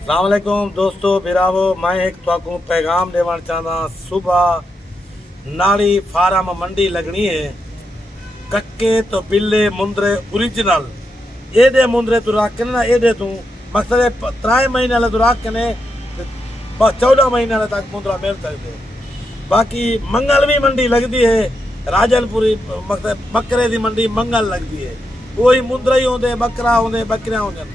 अस्सलाम वालेकुम दोस्तों बिरावो मैं एक तो पैगाम देवण चाहता सुबह नाड़ी फार्म मंडी लगनी है कक्के तो बिल्ले मुंदरे ओरिजिनल एडे मुंदरे तू रख ना एडे तू मकसद 3 महीने तू रख ने 14 महीने तक मुंदरा मिल सकते। बाकी मंगल भी मंडी लगती है राजलपुरी मकसद बकरे की मंडी मंगल लगती है कोई मुंदरा ही होंगे बकरा होंगे बकरियां होंगे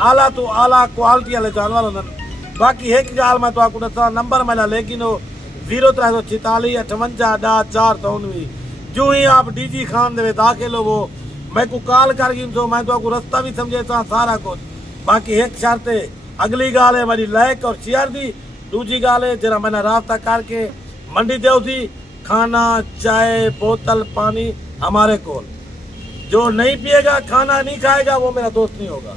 आला तो आला क्वालिटी वाले जानवर होंगे। बाकी एक गाल मैं तो आपको दसा नंबर मेरा लेकिन वो 0346 58 493 जो ही आप डीजी खान दे दाखिल हो वो मैं को कॉल कर गई तो मैं तो आपको रास्ता भी समझे था सारा कुछ। बाकी एक शर्त है अगली गाल है मेरी लाइक और शेयर दी दूसरी गाल है जरा मैंने रास्ता करके मंडी दे थी खाना चाय बोतल पानी हमारे को जो नहीं पिएगा खाना नहीं खाएगा वो मेरा दोस्त नहीं होगा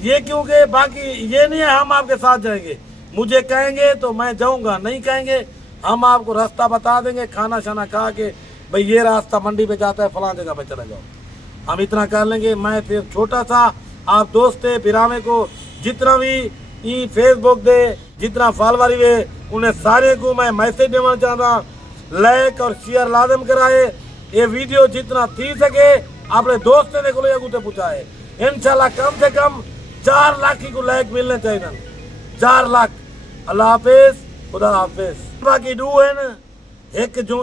ये क्योंकि बाकी ये नहीं है हम आपके साथ जाएंगे मुझे कहेंगे तो मैं जाऊंगा नहीं कहेंगे हम आपको रास्ता बता देंगे खाना शाना खा के भाई ये रास्ता मंडी पे जाता है फलां जगह पे चले जाओ हम इतना कर लेंगे। मैं फिर छोटा सा आप दोस्त है बिरामे को जितना भी ये फेसबुक दे जितना फॉलोवर हुए उन्हें सारे को मैं मैसेज देना चाहता लाइक और शेयर लाजम कराए ये वीडियो जितना थी सके अपने दोस्त ने को पहुंचाए इंशाल्लाह कम से कम 4 लाख की को लाइक मिलने चाहिए 4 लाख। अल्लाह हाफिज खुदा हाफिज। बाकी दो है ना एक जो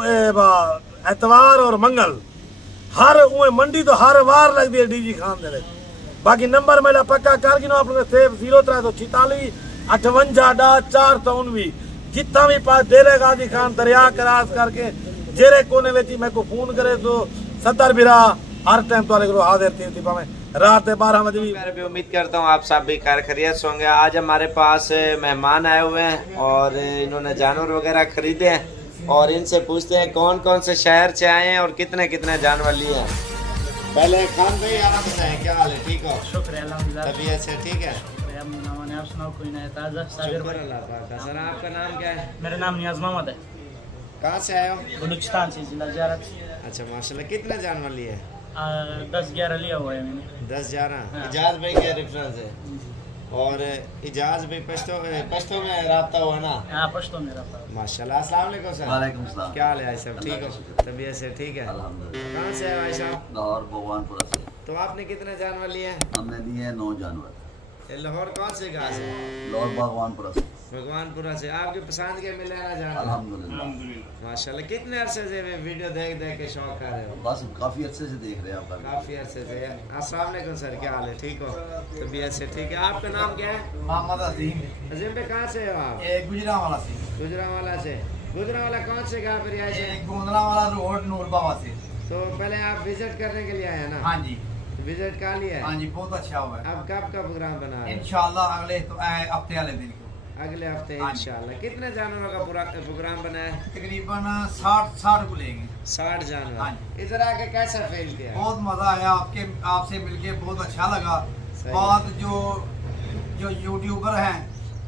एतवार और मंगल हर मंडी तो हर वार लगती है डीजी खान दे बाकी नंबर मेरा पक्का कर गिनो अपने सेव 0346 58 493 जितना भी पास डेरे गाजी खान दरिया क्रॉस करके जेरे कोने में मैं को फोन करे तो 70 बिरा हर टाइम तो हाजिर थी पावे रात 12 बजे भी। उम्मीद करता हूँ आप सब भी खैर खैरियत से होंगे। आज हमारे पास मेहमान आए हुए हैं और इन्होंने जानवर वगैरह खरीदे हैं और इनसे पूछते हैं कौन कौन से शहर से आए हैं और कितने कितने जानवर लिए हैं। पहले खान भाई आप बताएं क्या हाल है ठीक हो? शुक्र अल्हम्दुलिल्लाह तबीयत से ठीक है? आप सुनाओ कोई नया ताज़ा साबिर भाई। सर आपका नाम क्या है? मेरा नाम नियाज मोहम्मद है कहाँ से आए हो? बलूचिस्तान से जिला ज़ियारत। अच्छा माशाल्लाह कितने जानवर लिए? 10-11 लिया हुआ है मैंने 10-11। इजाज भाई क्या रेफरेंस है और इजाज भाई पश्तो में रब्ता हुआ ना? हाँ पश्तो में रहा माशाल्लाह। अस्सलाम वालेकुम सर। वालेकुम सलाम। क्या हाल है भाई साहब ठीक हो? तबीयत से ठीक है? अल्हम्दुलिल्लाह। कहाँ से है भाई साहब? लाहौर भगवानपुरा से तो आपने कितने जानवर लिए हैं? हमने लिए 9 जानवर। ये लाहौर कौन से गाँव से? लाहौर भगवानपुरा से। भगवानपुरा से। आपके पसंद के मिले ना जानवर? अल्हम्दुलिल्लाह। माशाल्लाह। कितने अरसे से वीडियो देख देख के शौक कर रहे हो? बस काफ़ी अच्छे से देख रहे हैं आपका। काफ़ी अरसे से। अस्सलाम वालेकुम सर क्या हाल है ठीक हो? तबीयत से ठीक है। आपका नाम क्या है? मोहम्मद अजीम अजीम भाई कहाँ से हो आप? गुजरावाला से गुजरावाला से। गुजरावाला कौन से गाँव पर रिहाइश है? गोंदलावाला रोड नूरबावा से। तो पहले आप विजिट करने के लिए आए हैं ना? हाँ जी विजिट कर लिया है? हाँ जी बहुत अच्छा हुआ है। अब कब का प्रोग्राम बना रहे हैं? इंशाल्लाह अगले हफ्ते वाले दिन को अगले हफ्ते हाँ जी। इंशाल्लाह। कितने जानवरों का पूरा प्रोग्राम बना है? तकरीबन 60 को लेंगे। 60 हाँ जानवर। जी। इधर आके कैसा फील किया? बहुत मजा आया आपसे मिलके बहुत अच्छा लगा। सही। बात जो यूट्यूबर हैं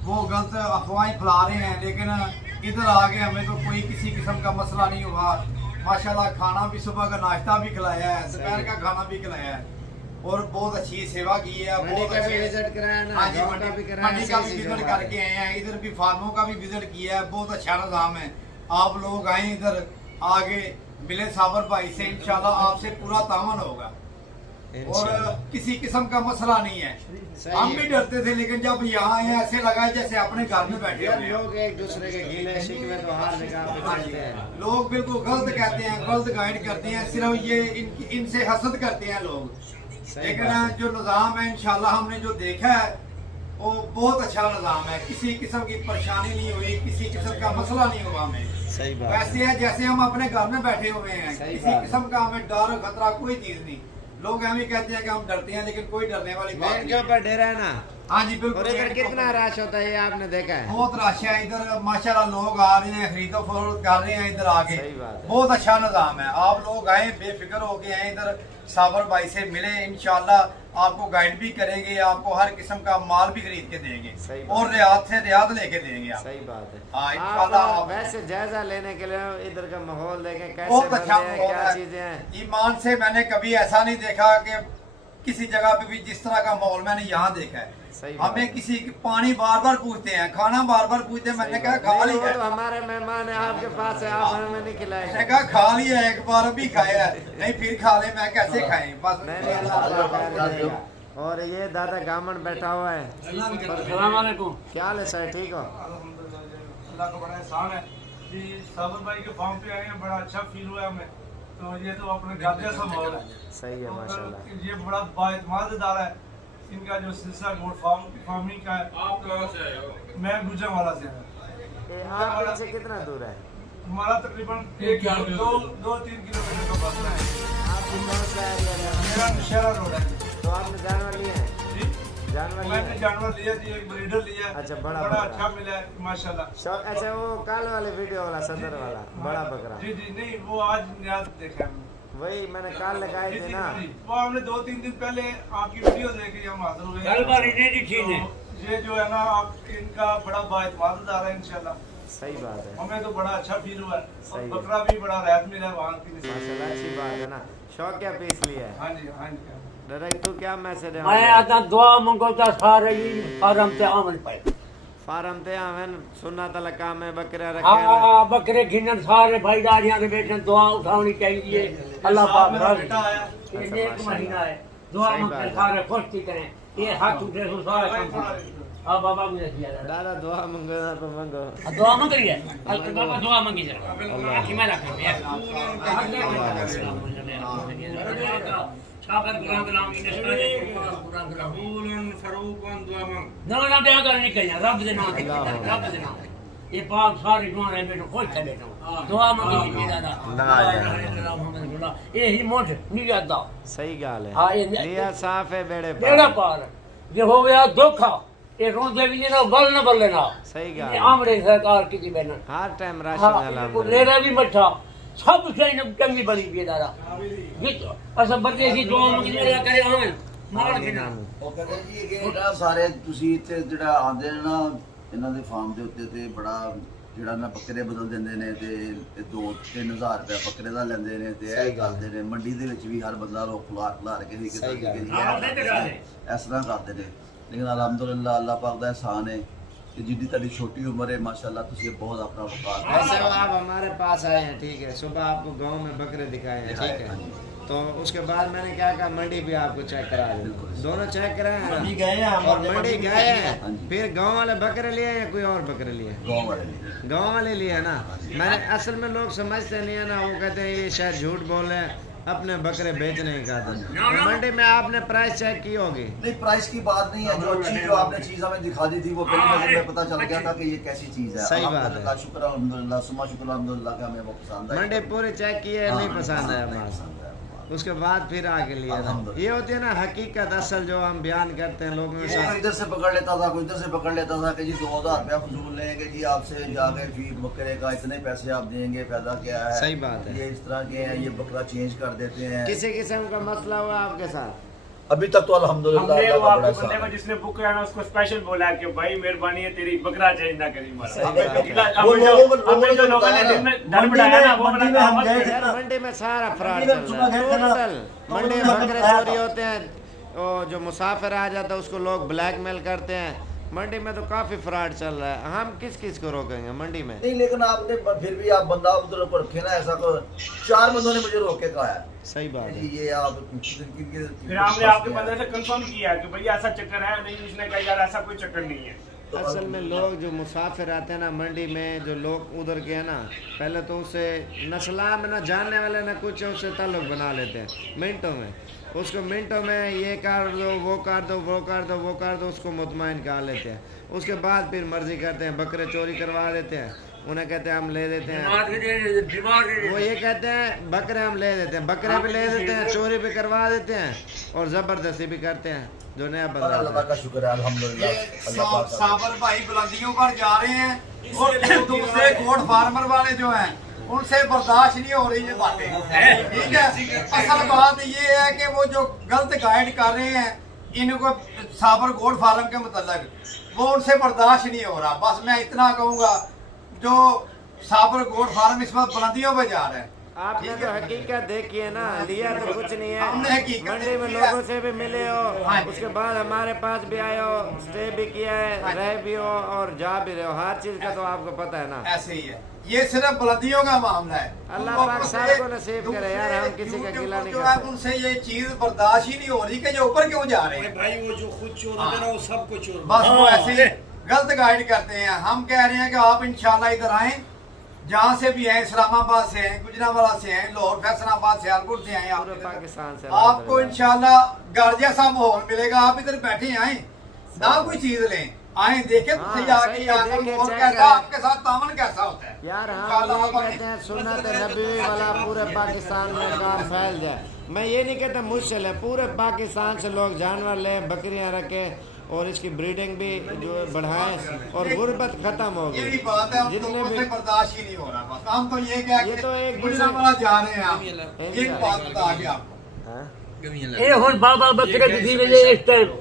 वो गलत अफवाहें फैला रहे हैं लेकिन इधर आके हमें तो कोई किसी किस्म का मसला नहीं हुआ माशाल्लाह। खाना भी सुबह का नाश्ता भी खिलाया है दोपहर का खाना भी खिलाया है और बहुत अच्छी सेवा की है। मंडी बहुत का भी अच्छे विजिट कराया ना? हाँ जी गाँव का भी कराया? मंडी का भी विजिट करके आए हैं इधर भी फार्मों का भी विजिट किया है। बहुत अच्छा निज़ाम है। आप लोग आए इधर आगे मिले साबर भाई से इंशाल्लाह आपसे पूरा तामन होगा और इंशाल्लाह। किसी किस्म का मसला नहीं है। सही हम है। भी डरते थे लेकिन जब यहाँ आए ऐसे लगा है जैसे अपने घर में बैठे यार हुए हैं। लोग एक दूसरे के गिले शिकवे तो हर जगह पे चलते हैं। लोग बिल्कुल गलत कहते हैं गलत गाइड करते हैं सिर्फ ये इनसे हसद करते हैं लोग। सही लेकिन बात है। जो निज़ाम है इंशाल्लाह हमने जो देखा है वो बहुत अच्छा निज़ाम है। किसी किस्म की परेशानी नहीं हुई किसी किस्म का मसला नहीं हुआ हमें। सही बात है। वैसे है जैसे हम अपने घर में बैठे हुए हैं। सही किसी बात है। किस्म का हमें डर खतरा कोई चीज नहीं। लोग हमें कहते हैं कि हम डरते हैं लेकिन कोई डरने वाली बात मेन के नहीं। ऊपर डेरा है ना? हाँ जी और बिल्कुल। इधर कितना रश होता है ये आपने देखा है? बहुत रश है इधर माशाल्लाह। लोग आ रहे हैं खरीदो फरोख्त कर रहे हैं इधर आके। सही बात है। बहुत अच्छा निज़ाम है। आप लोग आए बेफिक्र होके आए इधर साबर भाई से मिले इंशाल्लाह आपको गाइड भी करेंगे आपको हर किस्म का माल भी खरीद के देंगे सही बात और रियाद से रियाद लेके देंगे आप। सही बात है। हाँ, इंशाल्लाह आप आप- वैसे जायजा लेने के लिए इधर का माहौल देखें कैसे बहुत बन अच्छा रहे हैं माहौल क्या है। चीजें हैं। ईमान से मैंने कभी ऐसा नहीं देखा कि किसी जगह पे भी जिस तरह का माहौल मैंने यहाँ देखा है। सही बात हमें है। किसी पानी बार बार पूछते हैं, खाना बार बार पूछते हैं। मैंने कहा खा नहीं, वो लिया तो हमारे मेहमान है आपके पास है, आप हमें नहीं मैंने खिलाएंगे। कहा खा लिया एक बार अभी खाया है, नहीं फिर खा ले, मैं कैसे खाएं बस। नहीं, नहीं, अल्लाह खैर करेगा। और ये दादा गामन बैठा हुआ है। क्या हाल है सर, ठीक हो? अल्लाह का बड़ा एहसान है कि साबर भाई के फार्म पे आए हैं, बड़ा अच्छा फील हुआ हमें। तो ये तो अपने घर जैसा माहौल है। सही है माशाल्लाह। ये बड़ा बाएतमाद इदारा है। इनका जो सिलसिला गोट फार्मिंग का है। आप कहाँ से आए हो? मैं गुजरांवाला से हूँ। ये आप इनसे कितना दूर है? हमारा तकरीबन 2-3 किलोमीटर का फासला है। आपकी कौन सा एरिया है? मेरा नौशहरा रोड है। तो आपने जानवर लिए हैं? जी? जानवर लिए मैंने हैं? जानवर लिया जी, एक ब्रीडर लिया। अच्छा, बड़ा बड़ा बकरा। अच्छा मिला है माशाल्लाह। शौक अच्छा वो काल वाले वीडियो वाला सदर वाला बड़ा बकरा, जी जी, नहीं वो आज नया देखा है हमने। वही मैंने काल लगाए जी, थे जी, ना। जी। वो हमने 2-3 दिन पहले आपकी वीडियो देखी, हम हाजिर हुए हैं। तो ये जो है ना, आप इनका बड़ा बाएतमाद इदारा है इंशाल्लाह। सही बात है हमें तो बड़ा अच्छा फील हुआ है। सही और है। बकरा भी बड़ा राहत मिला है वहाँ की नस्ल। माशाल्लाह, अच्छी बात है ना। शौक क्या पीस लिया है? हाँ जी, हाँ जी। डायरेक्ट तू क्या मैसेज है? मैं आता दुआ मंगोता सारे फारम ते आमन पाए। फार्म ते आवन सुन्नत वाला काम है, बकरा रखे हाँ बकरे घिनन सारे भाईदारियां दे बैठे, दुआ उठानी चाहिए। अल्लाह पाक मेरा राजी। बेटा आया। ये नेक महीना है, दुआ सही मंगते बात है। सारे खुश थी करें। ये हाथ उठे तो सारे काम करें। हाँ बाबा मुझे दिया जाए। दादा दुआ मंगो ना तो मंगो। दुआ मंग रही है, बाबा दुआ मंगी जरा। आखी में रखा यार। शाबाश गुलाम गुलाम ना ना ब्याह कर नहीं करिया, रब दे नाम, रब दे नाम। ये पाक सारे दुआ रहे बेटो खुश कर बेटो। दुआ मंगी जी दादा। ना ये ही मोट नहीं आता। सही गाल हाँ, है। ये- लिया साफ है बेड़े बेड़ा पार। पार जे हो गया धोखा, ये रोंदे भी ना बल न बल ना। सही गाल ये है। आमरे सरकार की थी बहन। हर टाइम राशन हाँ, अल्हम्दुलिल्लाह। लेना भी मठा सब शइ चंगी बनी पई दादा। असां परदेसी दुआ मंगी करे आवन मार के ना। ਉਹ ਕਹਿੰਦੇ ਜੀ ਕਿ ਜਿਹੜਾ ਸਾਰੇ ਤੁਸੀਂ ਇੱਥੇ ਜਿਹੜਾ ਆਉਂਦੇ ਨੇ ਨਾ ਇਹਨਾਂ ਦੇ ਫਾਰਮ ਦੇ ਉੱਤੇ ਤੇ ਬੜਾ ਜਿਹੜਾ ਨਾ ਬੱਕਰੇ ਬਦਲ ਦਿੰਦੇ ਨੇ ਤੇ 2-3000 ਰੁਪਏ ਬੱਕਰੇ ਦਾ ਲੈਂਦੇ ਨੇ ਤੇ ਇਹ ਕਰਦੇ ਨੇ। ਮੰਡੀ ਦੇ ਵਿੱਚ ਵੀ ਹਰ ਬੰਦਾ ਲੋਕ ਖੁਲਾਰ ਕੇ ਵੀ ਕਿਤੇ ਇਸ ਤਰ੍ਹਾਂ ਕਰਦੇ ਨੇ। ਲੇਕਿਨ ਅਲਹਮਦੁਲਿਲਾ ਅੱਲਾਹ ਪਾਕ ਦਾ ਇਹਸਾਨ ਹੈ कि जितनी ਤੁਹਾਡੀ छोटी उम्र है माशाल्लाह तुझे बहुत अपना वकार है। ऐसे हो आप हमारे पास आए हैं, ठीक है। सुबह आपको गांव में बकरे दिखाए हैं, ठीक है। तो उसके बाद मैंने क्या कहा, मंडी भी आपको चेक करा दी। दोनों चेक कराए हैं, मंडी गए हैं और मंडी गए हैं। फिर गांव वाले बकरे लिए या कोई और बकरे लिए? गाँव वाले लिए। गांव वाले लिए ना। मैंने असल में लोग समझते नहीं है ना, वो कहते हैं ये शायद झूठ बोल रहे हैं, अपने बकरे बेचने का था। मंडी में आपने प्राइस चेक की होगी? नहीं प्राइस की बात नहीं है, जो अच्छी जो आपने चीज हमें दिखा दी थी वो पहली नजर में पता चल गया था कि ये कैसी चीज है। सही बात है। अल्हम्दुलिल्लाह, शुक्र अल्हम्दुलिल्लाह, सुमा शुक्र अल्हम्दुलिल्लाह कि हमें वो पसंद आई। मंडी पूरी चेक की है, नहीं पसंद है नहीं हमारे। पसंद है। उसके बाद फिर आगे लिया था। अल्हम्दुलिल्लाह। ये होती है ना हकीकत, असल जो हम बयान करते हैं लोगों के कोई साथ। इधर से पकड़ लेता था, कोई इधर से पकड़ लेता था कि जी 2000 रुपया फजूल लेंगे जी आपसे, जाके फी बकरे का इतने पैसे आप देंगे, फायदा क्या है। सही बात है। ये इस तरह के हैं, ये बकरा चेंज कर देते हैं। किसी किस्म का मसला हुआ आपके साथ? अभी तक तो अल्हम्दुलिल्लाह हमने अल्लाह वो का बड़ा आपके बंदे को एहसान है। जिसने बुक कराना उसको स्पेशल बोला कि भाई मेहरबानी है तेरी बकरा चेंज ना करी सही बात है। वो हमें जो लोगों ने दिन में डर बढ़ाया ना वो बड़ा दावत है। यार मंडी में सारा फ्रॉड चल रहा है टोटल। मंडी में बकरे चोरी होते हैं, वो जो मुसाफिर आ जाता है उसको लोग ब्लैकमेल करते हैं। मंडी में तो काफी फ्रॉड चल रहा है। हम किस किस को रोकेंगे मंडी में? नहीं लेकिन आपने फिर भी आप बंदा उधर ऊपर रखे ना, ऐसा को 4 बंदों ने मुझे रोक के कहा है सही बात कि है। ये आप फिर हमने आपके बंदे से कंफर्म किया कि भाई ऐसा चक्कर है नहीं, उसने कहा यार ऐसा कोई चक्कर नहीं है। असल में लोग जो मुसाफिर आते हैं ना मंडी में, जो लोग उधर के हैं ना, पहले तो उससे नस्ला में ना जानने वाले ना कुछ है, उससे ताल्लुक बना लेते हैं मिनटों में। उसको मिनटों में ये कर दो, वो कर दो, वो कर दो, वो कर दो, उसको मुतमईन कर लेते हैं। उसके बाद फिर मर्जी करते हैं, बकरे चोरी करवा देते हैं, उन्हें कहते हैं हम ले देते हैं। वो ये कहते हैं बकरे हम ले देते हैं, बकरे भी ले देते हैं, चोरी भी करवा देते हैं और ज़बरदस्ती भी करते हैं। जो नया बंदा अल्लाह आता है। का शुक्र है अल्हम्दुलिल्लाह। अल्लाह पाक का साबर भाई बुलंदियों पर जा रहे हैं और दूसरे गोट फार्मर वाले जो हैं उनसे बर्दाश्त नहीं हो रही ये बातें, ठीक है। असल बात ये है कि वो जो गलत गाइड कर रहे हैं इनको साबर गोट फार्म के मतलब, वो उनसे बर्दाश्त नहीं हो रहा। बस मैं इतना कहूँगा, जो साबर गोट फार्म इस वक्त बुलंदियों पर जा रहा है, आपने ठीक तो है? हकीकत देखी है ना, लिया तो कुछ नहीं हमने है। हकीकत मंडी में देखी है। लोगों से भी मिले हो, हाँ। उसके बाद हमारे पास भी आए हो, स्टे भी किया है, रह भी हो और जा भी रहे हो, हर चीज का तो आपको पता है ना। ऐसे ही है, ये सिर्फ बुलंदियों का मामला है। अल्लाह पाक सबको नसीब करे यार, हम किसी का गिला नहीं जो है करते। उनसे ये चीज बर्दाश्त ही नहीं हो रही कि जो ऊपर क्यों जा रहे हैं। भाई वो जो खुद चोर होते हैं ना वो सबको चोर बस वो ऐसे ही गलत गाइड करते हैं। हम कह रहे हैं कि आप इंशाल्लाह इधर आए, जहाँ से भी हैं, इस्लामाबाद से हैं, गुजरावाला से हैं, लाहौर, फैसलाबाद, सियालकोट से हैं, पूरे पाकिस्तान से आपको इंशाल्लाह घर जैसा माहौल मिलेगा। आप इधर बैठे आए ना, कोई चीज लें, आए देखे तो हाँ, सही आके सही है, यहाँ का देखे, माहौल चेक कैसा, करें। आपके साथ तामन कैसा होता है यार हम इंशाल्लाह ये आप कहते हैं सुन्नत नबी वाला पूरे पाकिस्तान में काम फैल जाए। मैं ये नहीं कहता मुश्किल है, पूरे पाकिस्तान से लोग जानवर लें, बकरियां रखें और इसकी ब्रीडिंग भी जो बढ़ाएं और गुर्बत खत्म हो ये भी गई। बात है, हम जितने लोगों भी से बर्दाश्त ही नहीं हो रहा। बस हम तो ये क्या ये तो एक गुजरावाला जा रहे हैं आप, दूसरे- एक बात बता के आपको हाँ? ये हुन बाबा बकरे किसी वेले इस टाइम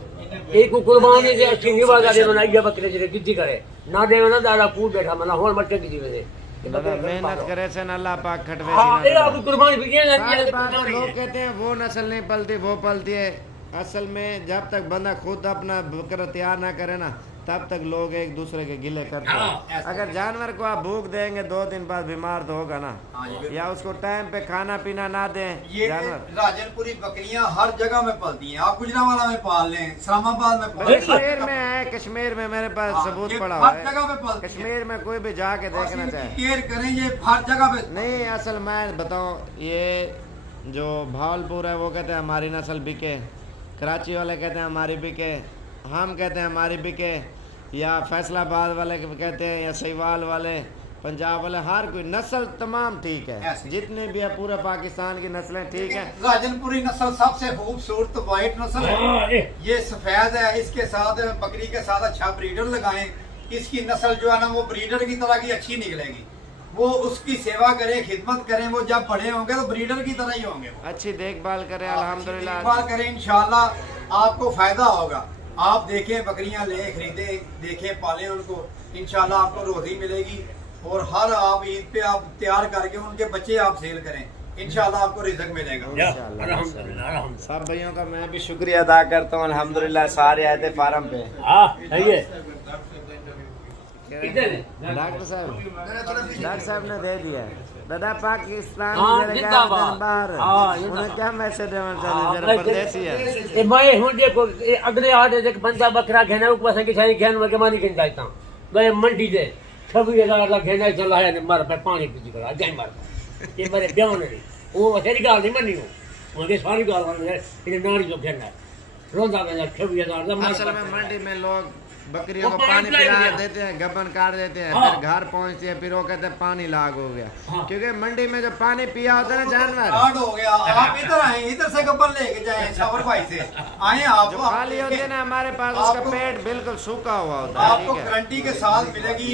एक को कुर्बानी दे अच्छी निभा दे बनाई है बकरे जे किसी करे ना देवे ना दादा कूद बैठा मना होल बच्चे किसी वेले मेहनत करे से न अल्लाह पाक खटवे हां ये सीना आप कुर्बानी भी सारी नहीं बात है, लोग कहते हैं वो नस्ल नहीं पलती वो पलती है। असल में जब तक बंदा खुद अपना बकरा तैयार ना करे ना तब तक लोग एक दूसरे के गिले करते हैं। अगर जानवर को आप भूख देंगे 2 दिन बाद बीमार तो होगा ना, हाँ, ये या उसको टाइम पे खाना पीना ना दें ये जानवर। राजनपुरी बकरियां हर जगह में पलती हैं। आप गुजरावाला में पाल लें, इस्लामाबाद में पाल लें, कश्मीर में है, कश्मीर में मेरे पास हाँ, सबूत ये पड़ा हर हुआ जगह पे है। पलती है। कश्मीर में कोई भी जाके बस देखना इनकी चाहे। केयर करें, ये हर जगह पे नहीं असल मैं बताऊं, ये जो भावलपुर है वो कहते हैं हमारी नस्ल बिके, कराची वाले कहते हैं हमारी बिके, हम कहते हैं हमारी बिके, या फैसलाबाद वाले कहते हैं, या सहीवाल वाले, पंजाब वाले, हर कोई नस्ल तमाम ठीक है, ऐसे। जितने भी है पूरे पाकिस्तान की नस्लें ठीक है। राजनपुरी नस्ल सबसे खूबसूरत व्हाइट नस्ल है। ये सफेद है, इसके साथ बकरी के साथ अच्छा ब्रीडर लगाएं। इसकी नस्ल जो है ना वो ब्रीडर की तरह की अच्छी निकलेगी। वो उसकी सेवा करें, खिदमत करें, वो जब बड़े होंगे तो ब्रीडर की तरह ही होंगे वो। अच्छी देखभाल करें देखभाल अल्हम्दुलिल्लाह। करें, इंशाल्लाह आपको फायदा होगा। आप देखें बकरियां ले, खरीदे, देखें, पालें उनको, इंशाल्लाह आपको रोजी मिलेगी। और हर आप ईद पे आप तैयार करके उनके बच्चे आप सेल करें, इंशाल्लाह आपको रिज़्क मिलेगा। अल्हम्दुलिल्लाह सब भाइयों का मैं भी शुक्रिया अदा करता हूँ, अल्हम्दुलिल्लाह सारे आए थे फार्म पे। हां सही है इधर है डॉक्टर साहब ने दे दिया दादा पाकिस्तान हाँ, जरा जिंदाबाद। दिन बाहर हाँ, उन्हें क्या मैसेज देना चाहिए, जरा परदेसी है। ये मैं हूं देखो ये अगले आटे एक बंदा बकरा घेना ऊपर से किसी घेन में के मानी के जाता गए मंडी दे 26,000 ला घेना चला है मर पे पानी पी करा जाए मर ये मेरे ब्याह ने वो तेरी गाल नहीं मनी हो उनके सारी गाल वाले ये नारी जो घेना रोंदा में 26,000 दा असल में मंडी में लोग बकरियों को वो पानी पाइप लाइन पिला दिया। देते हैं, गबन काट देते हैं, हाँ। फिर घर पहुंचते हैं, फिर वो कहते हैं पानी लाग हो गया, हाँ। क्योंकि मंडी में जो पानी पिया होता है ना जानवर कार्ड हो गया। आप इधर आए, इधर से गब्बर लेके जाए सफर भाई से आए आप। जो खाली होती है ना हमारे पास, उसका आपको- पेट बिल्कुल सूखा हुआ होता है, आपको ठीक है। गारंटी के साथ मिलेगी,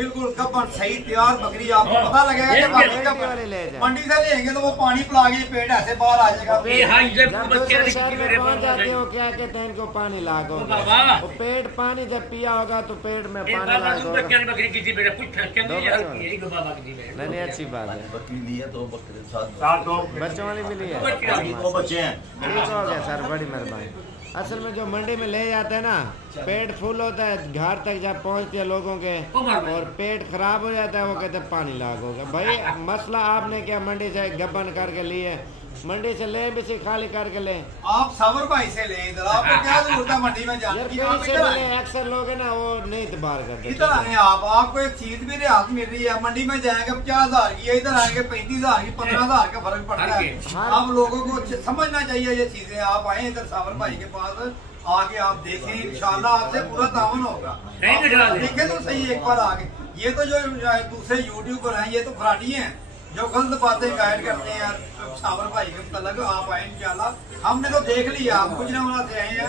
बिल्कुल गब्बर सही तैयार बकरी। आपको पता लगेगा कि बाकी मंडी वाले ले जाए। मंडी से लेंगे तो वो पानी पिला के पेट ऐसे बाहर आ जाएगा। ये हां ये जब बच्चे दूसरे शहर में पहुंच जाते हो क्या कहते हैं इनको पानी लाग हो बाबा। गया, वो पेट पानी जब पिया होगा तो पेट में ये पानी बाबा लाग तू होगा। बच्चे बकरी किसी मेरे पूछ क्या दो नहीं बच्चों। ये बाबा की दी नहीं नहीं अच्छी बात है, बकरी ली है तो बकरे साथ साथ दो बच्चों वाली मिली है, दो बच्चे हैं। ठीक हो गया सर, बड़ी मेहरबानी। असल में जो मंडी में ले जाते हैं ना पेट फुल होता है, घर तक जब पहुंचते हैं लोगों के और पेट खराब हो जाता है, वो कहते हैं पानी लाग हो गया। भाई मसला आपने क्या मंडी से गबन करके लिए, मंडी से ले भी सी खाली करके ले आप सबर भाई से लें इधर। आपको क्या जरूरत है मंडी में जाने यार, की? कहीं आप से इधर भी ले, आएं। अक्सर लोग है ना वो नहीं इतबार करते। इधर आए आप, आपको एक चीज भी रियायत मिल रही है। मंडी में जाएंगे 50,000 की, इधर आएंगे 35,000 की, 15,000 का फर्क पड़ता है। हाँ। आप लोगों को समझना चाहिए ये चीजें। आप आए इधर सावर भाई के पास, आगे आप देखें, इंशाल्लाह आपसे पूरा तावन होगा। नहीं आप निकला दे। देखें तो सही एक बार आगे। ये तो जो दूसरे यूट्यूबर हैं ये तो फ्रॉडी हैं जो गलत बातें गाइड करते हैं सावर भाई के मतलब। आप आए इंशाल्लाह, हमने तो देख लिया। आप गुजरावाला से आए हैं,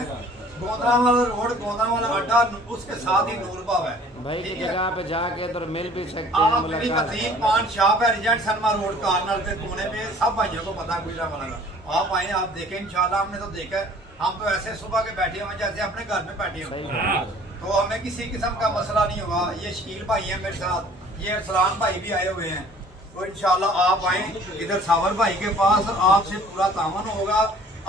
गोंदरावाला रोड, गोंदरावाला अड्डा, उसके साथ ही नूरबाव है। भाई की ठीक है? जगह पे जाके तो मिल भी सकते हैं, आप मेरी मुलाकात तकलीफ पान शॉप है, रिजेंट सनमा रोड कॉर्नर पे कोने पे, सब भाइयों को पता है गुजरावाला का। आप आए, आप देखें इंशाल्लाह। हमने तो देखा है, हम तो ऐसे सुबह के बैठे हुए जैसे अपने घर में बैठे सही हुए, बात है। तो हमें किसी किस्म का मसला नहीं हुआ। ये शकील भाई हैं मेरे साथ, ये अरसलान भाई भी आए हुए हैं, तो इंशाल्लाह आप आए इधर सावर भाई के पास, आपसे पूरा तामन होगा,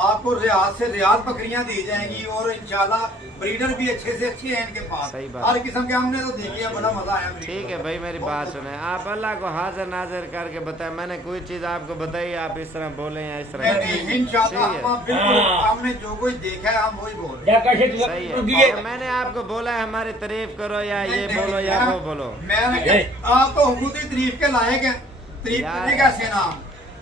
आपको रियाज से रियाज बकरियां दी जाएंगी और इंशाल्लाह ब्रीडर भी अच्छे से अच्छे हैं इनके पास, सही बात। हर किस्म के हमने तो देखे हैं, बड़ा मजा आया। ठीक है भाई, मेरी बात सुने, आप अल्लाह को हाजिर नाजिर करके बताएं, मैंने कोई चीज़ आपको बताई, आप इस तरह बोले या इस तरह नहीं, इंशाल्लाह सही है। हम बिल्कुल हमने जो कुछ देखा है हम वही बोल रहे हैं। सही है। और मैंने आपको बोला है हमारी तारीफ करो या ये बोलो या वो बोलो, मैंने आप तो खुद ही तारीफ के लायक हैं, तारीफ करने कैसे नाम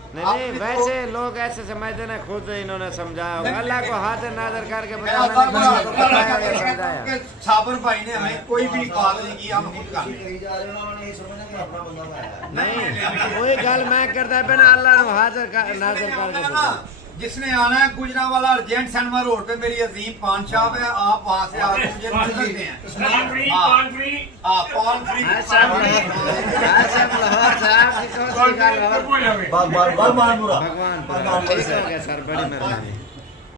नहीं आपने नहीं, तो- वैसे लोग ऐसे समझते ना, खुद इन्होंने समझाया होगा, अल्लाह को हाजिर नाजिर करके मैं बताया, अल्लाह मैंने किसी को बताया या को समझाया। कि साबर भाई ने हमें कोई भी बात नहीं की, हम खुद कर कही जा रहे हो ना, उन्होंने ये समझना कि अपना बंदा है। नहीं वही गल मैं करता पे ना, अल्लाह को हाजिर नाजिर करके बताया। जिसने आना है गुजरांवाला अर्जेंट सैनवा रोड पे मेरी अजीम पान शॉप है, आप वहाँ से आके मुझे मिल सकते हैं। पान फ्री, हाँ। पान फ्री। पान फ्री। साहब पान फ्री। बार बार बार बार भगवान ठीक हो गया सर, बड़ी मेहरबानी।